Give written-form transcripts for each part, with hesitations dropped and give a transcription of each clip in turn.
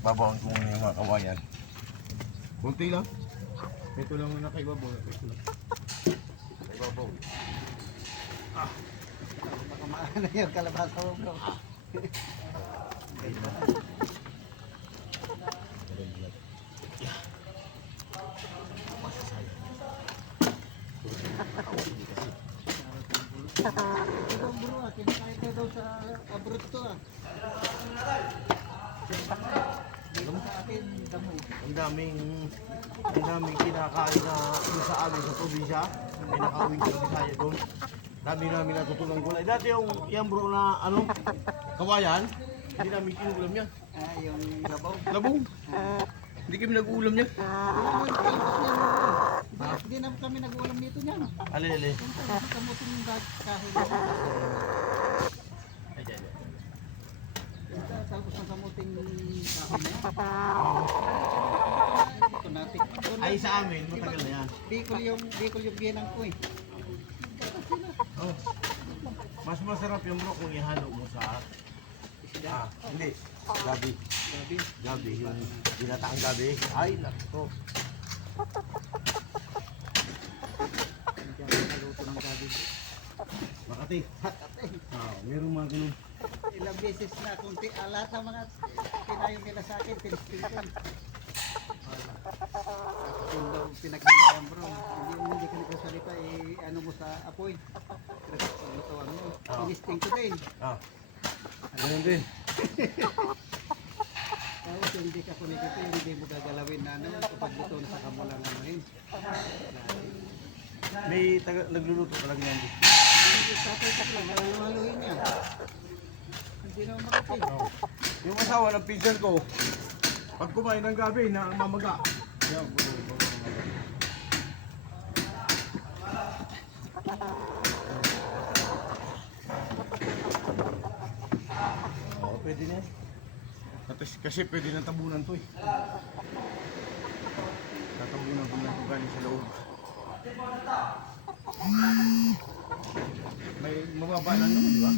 Babawang ko muna yung mga kawayan. Kunti lang. Ito lang muna kay babaw. Ito lang. Kay babaw. Baka maano yung kalabasa mo bro. Ito bro, kinakain ko daw sa abroad to ah. Sa akin, damo. Ang daming kinakain na yung sa amin sa probinsya. May nakawin sa Bisaya doon. Dami namin natutunan gulay. Dati yung bro na kawayan, hindi namin kinulam yan. Ah, yung labaw. Labong. Hindi kami nag-uulam yan. Hindi na kami nag-ulam dito niyan. Ale. Yung kamuting kahit. Tapos ng kamuting kahoy na yan. Tunatik. Ay sa amin, matagal na yan. Bicol yung biyenang ko eh. Oh. Mas masarap yung bro kung ihalo mo sa hindi. Gabi. Gabi. Yung ginataang gabi. Ay, nako. Naluto ng gabi. Makati. Meron mga ganun. Ilang beses na kung lahat ng mga pinayong nila sa akin, tinisting ko. Yung daw pinaghinayang bro. Hindi ka nagkasalita ano mo sa apoy. Lutuan mo. Tinisting ko din. Ganun din. Tapos hindi ka kunikita, hindi mo gagalawin na kapag luto na saka mo lang anuhin. May nagluluto talaga yan. Tapos lang, haluhaluin niya. Hindi naman makapin. Yung asawa ng pinsan ko, pag kumain ng gabi na mamaga. Yan, pwede na yan. Kasi pwede ng tabunan to eh. Tatabunan ko lang ito galing sa loob. May mababa lang naman, di ba?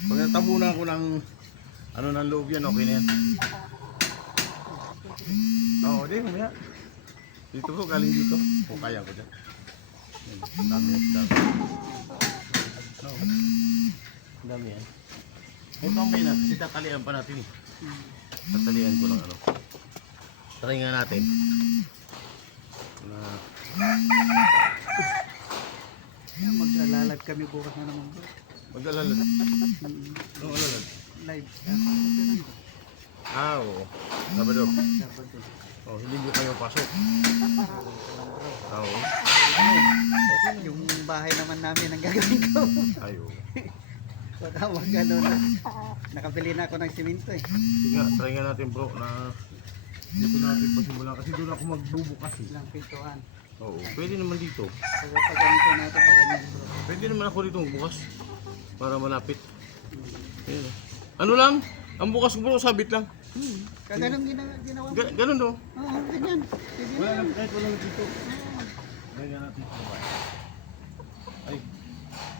Pag natabunan ko ng ng loob yan, okay na yan. Oo, di, mamaya. Dito po, galing dito. O, kaya ko dyan. Ang dami. Ang dami yan. Ito ang may natin, tatalian pa natin eh. Tatalian ko lang Try nga natin. Maglalag kami bukas na naman bro. Mag-alalad. Anong alalad? Live. Oo. Sabado. Sabado. Oh, hindi nyo kayo pasok. Oo. Yung bahay naman namin ang gagawin ko. Ayo. Baka magano na. Nakabili na ako ng simento eh. Sige nga, try nga natin bro na dito natin pasimulan kasi doon ako magbubukas eh. Ilang pintuan. Oo, pwede naman dito. So pag ganito natin, pag ganyan bro. Pwede naman ako dito magbukas para malapit. Ayan. Ano lang? Ang bukas bro, sabit lang. Kaganong ginawa mo? Ganun do. Oo, ganyan. Pwede Wala na. lang, kahit wala lang dito. Try nga natin sa baba. Ay,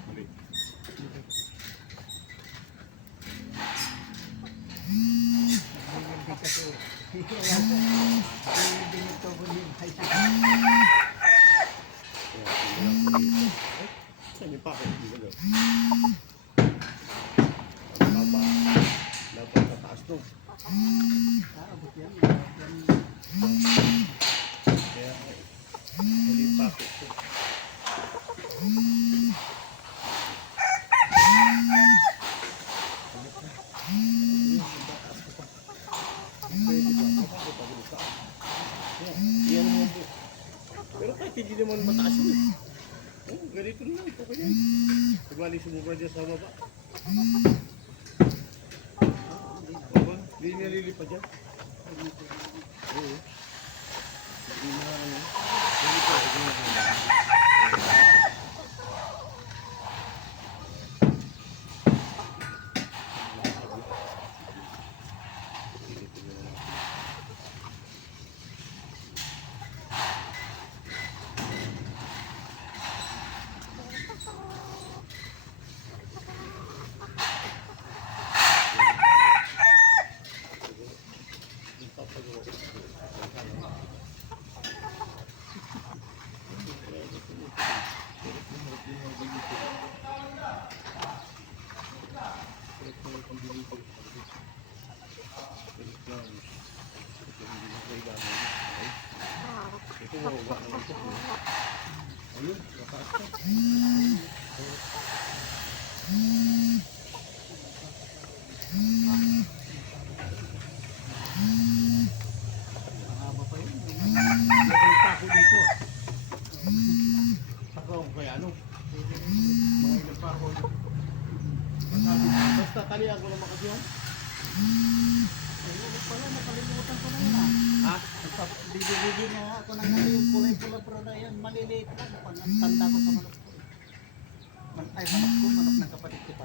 mali. Hindi kasi. Hindi nito ko din. Saan yung pakit? Laba. Laba sa taas to. Abot yan. Kaya, mali yung pakit to. Pero kahit hindi naman mataas yun. Oh, ganito lang. Ito ka yan. Pagmali sumubra dyan sa baba. Baba, hindi niya lilipad dyan. Oo. Hindi na lilipad. Ito yung pang-deliver. Ito hindi na kailangan. Ito mawag naman ito. Ayun, mataas ka. Mahaba pa yun. Nakalita ako dito ah. Saka ako kaya ano. Mga ilan pa ako. Basta talihan ko naman kasi yan. Ayun pala, nakalimutan ko na yun ah. Ha? Bibili na ako ng ano yung kulay-pula pero na yan, maliliit lang. Pangtanda ko sa manok ko. Ay, manok ko, manok ng kapatid ko pa.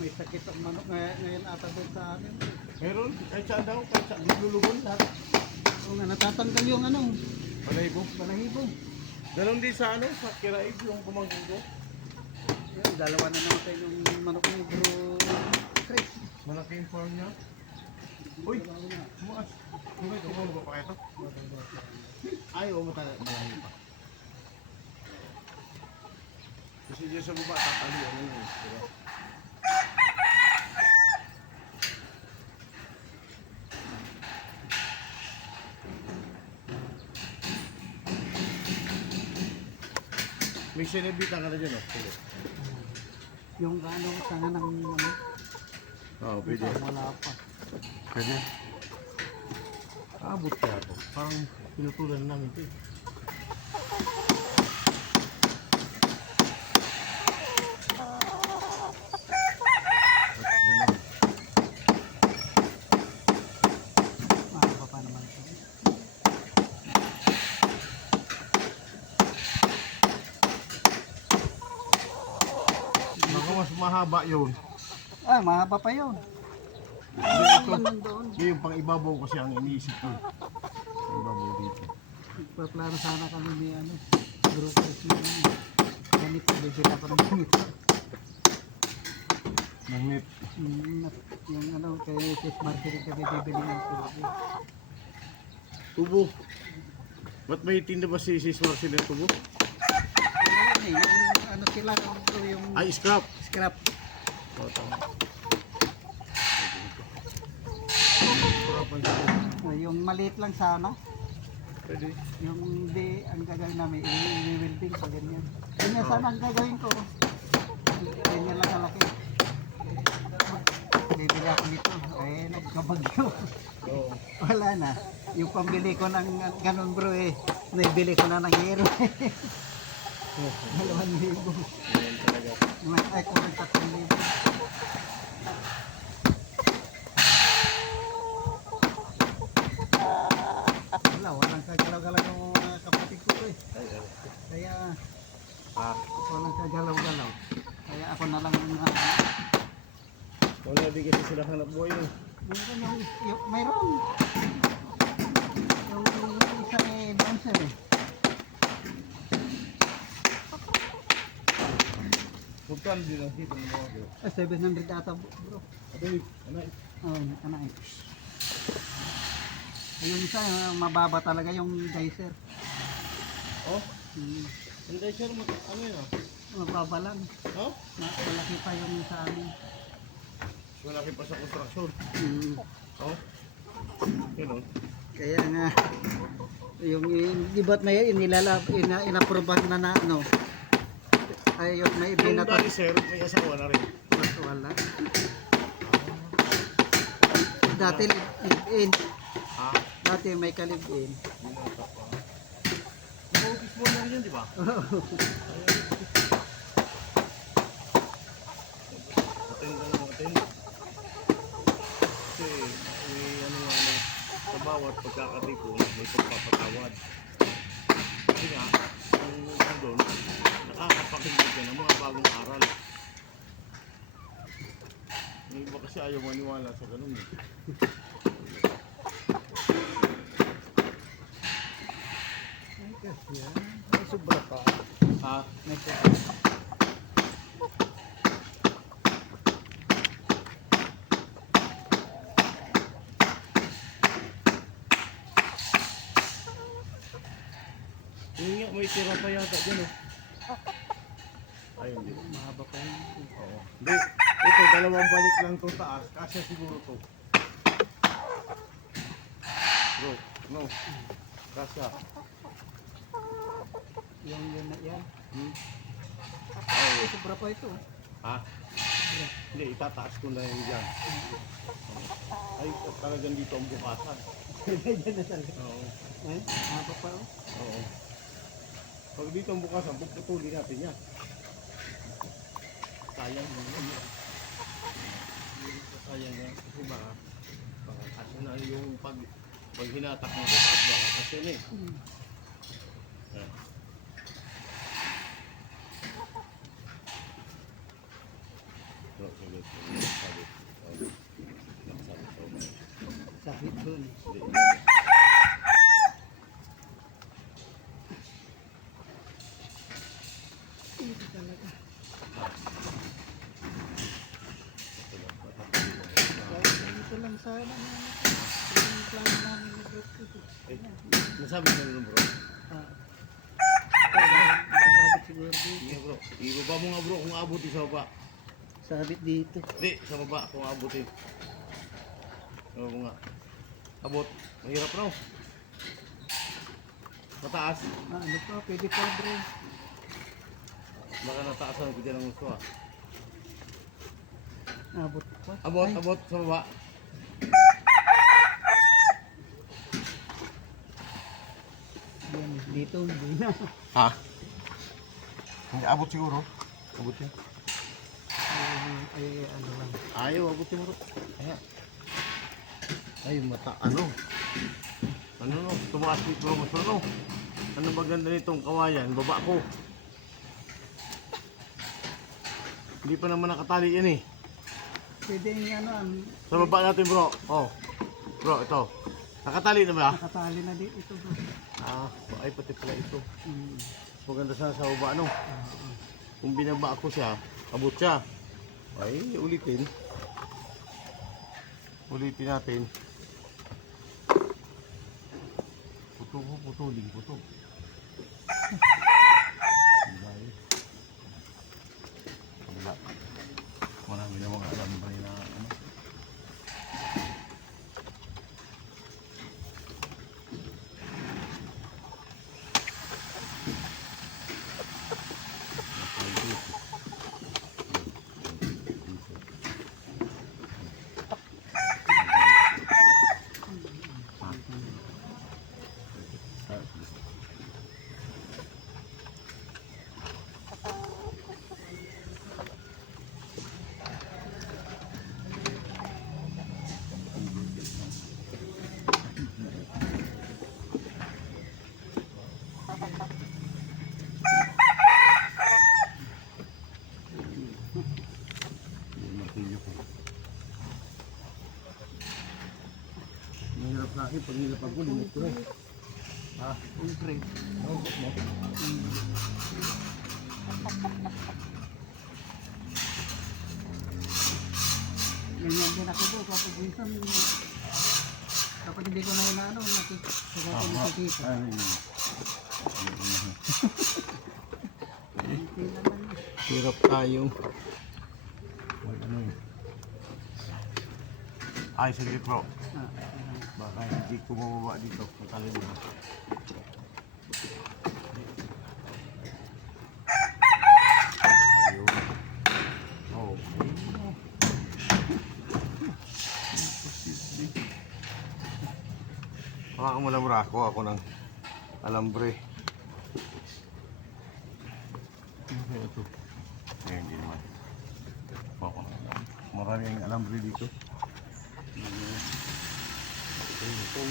May sakit ang manok ngayon ata doon sa amin. Meron? Kahit saan daw? Kahit saan? Lulugon lahat. Oo nga, natatanggal yung ano, Balahibo. balahibo. Ganon din sa ano? Sa Kiraig yung pumangkin ko. Yan, dalawa na naman yung manok ni Bro Chris. Malaking farm niya. Uy! Bukas. Tumulong ba pa ito? Ay, oo, malayo pa. Kasi dyan sa baba, tatali ano yun. Diba? May sinibita ka na dyan, oh. Sige. Yung ano, tanga ng ano, Oo, pwede. wala pa. Pwede. Abot kaya ito. Parang pinutulan namin ito eh. Mahaba pa naman ito. Baka mas mahaba yun. Ah, mahaba pa yun. Ito, Yan doon. yung pang ibabaw kasi ang iniisip ko. Pang ibabaw dito. Nagpaplano sana kami ni ano, Bro Chris na ano. Ganito, bibila ko ng ganito. Magnet. Yung ano, kay Sis Marjorie kami bibili ng tubo. Tubo. Ba't may tinda ba si Sis Marcel ng tubo? Ano yun eh, yung ano sila, yung Ay, scrap. scrap. Oo, tama. Scrap ang tubo. Yung maliit lang sana. Pwede. Yung hindi, ang gagawin namin, i-welding pa ganyan. Ganyan sana ang gagawin ko. Ganyan lang kalaki. Bibili ako nito. Ay, nagkabagyo. Oo. Wala na. Yung pambili ko ng ganun bro eh. Naibili ko na ng hero. 2,000. Yan talaga. Ay, kurang 3,000. Wala, walang kagalaw-galaw ng mga kapatid ko eh. Kaya, Ah, walang kagalaw-galaw. Kaya ako na lang wala di kasi sila hanap buhay eh. mayroon mayroon. Yung isa eh, dancer eh. Magkano din ang hito ng mga bro? 700 ata bro. Adoy, anay. Oo, ano eh. Yung isa, mababa talaga yung geyser. Oh, Hmm, hindi sir, ano yun ah? mababa lang. Oh? Malaki pa yung sa amin. Malaki pa sa construction. Hmm. Oh? Yun oh. Kaya nga, yung di ba't may inaprobahan na na ano, ay yung may Yung binato. dati sir, may asawa na rin. Wala. Dati live-in. Ah, Dati may ka-live-in. binata pa. Mag-office mo na rin yun, di ba? Attend ka lang, attend. Kasi, may ano nga ano, sa bawat pagkakatipon, may pagpapatawad. Kasi nga, kung nandun, nakakapakinig ka ng mga bagong aral. Yung iba kasi ayaw maniwala sa ganun eh. Yan. Ay, sobra pa. Ha? May sobra. Yung nga, may tira pa yata dyan oh. Ay, hindi. Mahaba pa yun. Oo. Hindi. Ito, dalawang balik lang to taas. Kasya siguro to. Bro, no. Kasya. Yung yun na yan. Hmm? Ay, Ay, sobra pa ito. ha? Hindi, itataas ko na yun dyan. Ay, talagang dito ang bukasan. Diyan na talaga. Oo. Eh, mahaba pa oh. Oo. Pag dito ang bukasan, puputulin natin yan. Sayang mo yan. Sayang yan. Kasi baka kasi na yung pag hinatak mo sa taas, baka kasi na eh. Ah. No, sige, sige. Sabi. Sabi. Sakit doon. Ito talaga. Dito lang sana yung plano namin na group ito. Nasabi na nun bro. Sabit siguro dito. Sige bro. Ibaba mo nga bro kung abuti sa baba. Sabit dito. Hindi, sa baba kung abuti. Ibaba mo nga. Abot. Mahirap raw. Mataas. Ano pa, pwede pa bro. Baka nataasan ko dyan ang gusto ah. Abot pa. Abot, Ay, abot sa baba. yan, dito, hindi na. Ha? Hindi abot siguro. Abot yan. Ay, ano lang. Ayaw, abot yung bro. Ayan. Ay, mata, ano? Ano no? Tumaas dito mas ano? Ano ba ganda nitong kawayan? Baba ko. Hindi pa naman nakatali yan eh. Pwede yung ano, Sa baba natin bro. Oh. Bro, ito. Nakatali na ba? nakatali na dito ito bro. Ah, ay pati pala ito. Mm. Maganda sana sa baba ano. Kung binaba ako siya, abot siya. Ay, ulitin. Ulitin natin. Putulin. Kabila. Marami na mga alam ba na ano. Mahirap na akin, pag nilapag ko, limot ko na. Ha? Siyempre. Naubos mo? Ganyan din ako bro, kapag minsan, kapag hindi ko na inaano, nakikita. Ano yun? Hindi naman. Hirap tayong. Ano yun? Ay, sige bro. Baka hindi ko mababa dito. Matalin mo. Ayun. Oh. Hawakan mo lang bro. Ako ng alambre. Ano ito? Ay, hindi naman. Oo. Maraming alambre dito. Ito.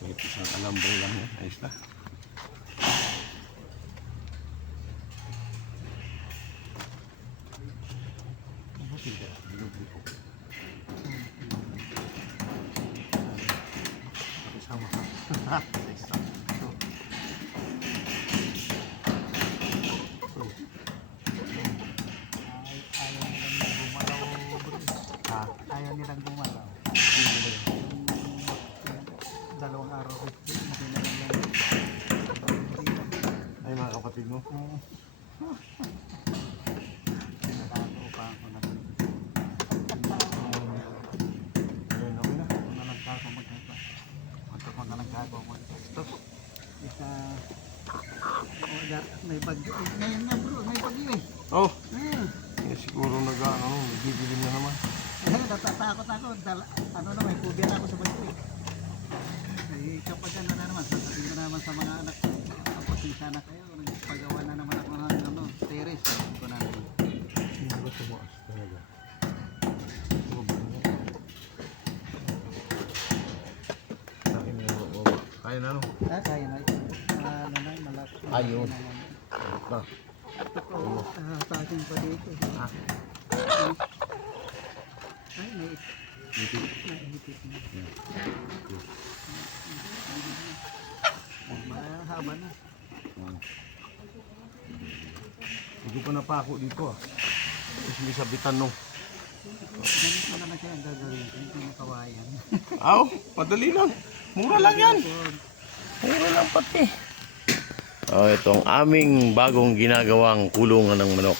Kahit isang alambre lang yan. Ayos na. Oo. Nakako pa ako na. Ayun, okay na. Kung nalagkako magkaka. Kung nalagkako magkaka. Isa. May bagyo. Ngayon nga bro, may bagyo eh. Oh, Hmm. siguro nagbibilim na naman. Natatakot ako. Ano na, may phobia na ako sa bagyo eh. Eh, kapag ano na naman, sasabihin ko naman sa mga anak ko, tapos sana kayo, nagpagawa na naman ako ng terrace. Sabi ko na naman. Hindi ba tumaas talaga? Sa akin na yung kaya na no? Kaya na ito. Ano na, malaki. Ayun. Ito ko, sa akin pa dito. Ha? Ay, may naihipit na. Mahaba na. Hindi ko napako dito ah. Tapos may sabitan no. Ganito naman siya ang gagawin. Hindi mo kawayan. Aw, madali lang. Mura lang yan. Mura lang pati. Oh, itong aming bagong ginagawang kulungan ng manok.